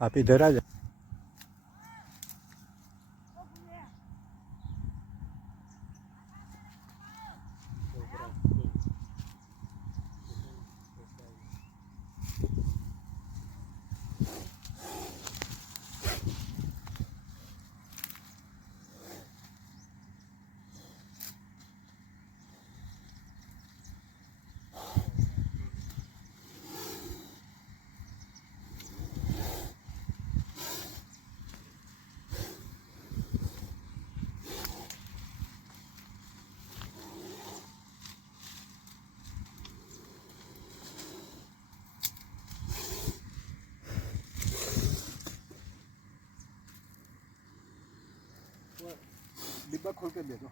આપી ધરાજ ડિબ્બા ખોલ કે દેજો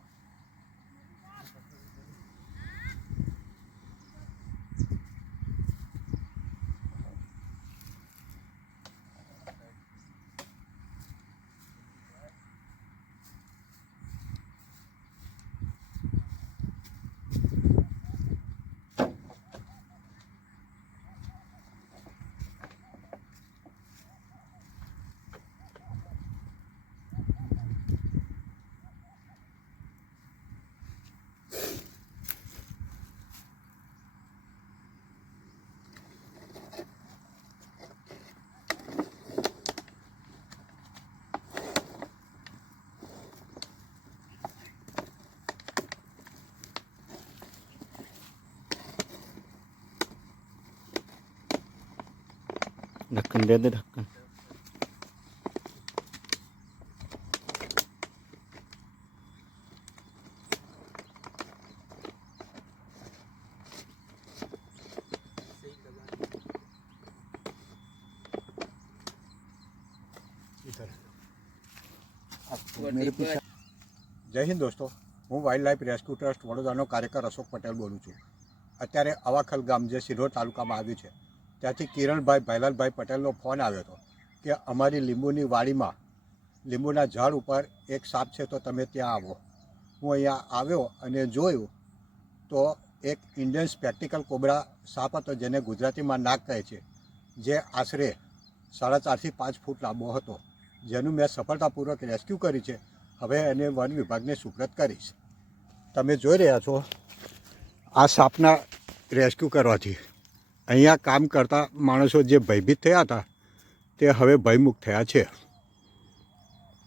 ঢাক্কান দিয়ে দে ঢাক্কান જય હિન્દ દોસ્તો. હું વાઇલ્ડ લાઇફ રેસ્ક્યુ ટ્રસ્ટ વડોદરાનો કાર્યકર અશોક પટેલ બોલું છું. અત્યારે અવાખલ ગામ જે સિરોડ તાલુકામાં આવ્યું છે ત્યાંથી કિરણભાઈ ભાઈલાલભાઈ પટેલનો ફોન આવ્યો હતો કે અમારી લીંબુની વાડીમાં, લીંબુના ઝાડ ઉપર એક સાપ છે તો તમે ત્યાં આવો. હું અહીંયા આવ્યો અને જોયું તો એક ઇન્ડિયન સ્પેક્ટિકલ કોબરા સાપ હતો જેને ગુજરાતીમાં નાક કહે છે, જે આશરે સાડા ચારથી પાંચ ફૂટ લાંબો હતો. જેનું મેં સફળતાપૂર્વક રેસ્ક્યુ કરી છે. હવે એને વન વિભાગને સુપ્રત કરીશ. તમે જોઈ રહ્યા છો આ સાપના રેસ્ક્યુ કરવાથી. અહીંયા કામ કરતા માણસો જે ભયભીત થયા હતા તે હવે ભયમુક્ત થયા છે.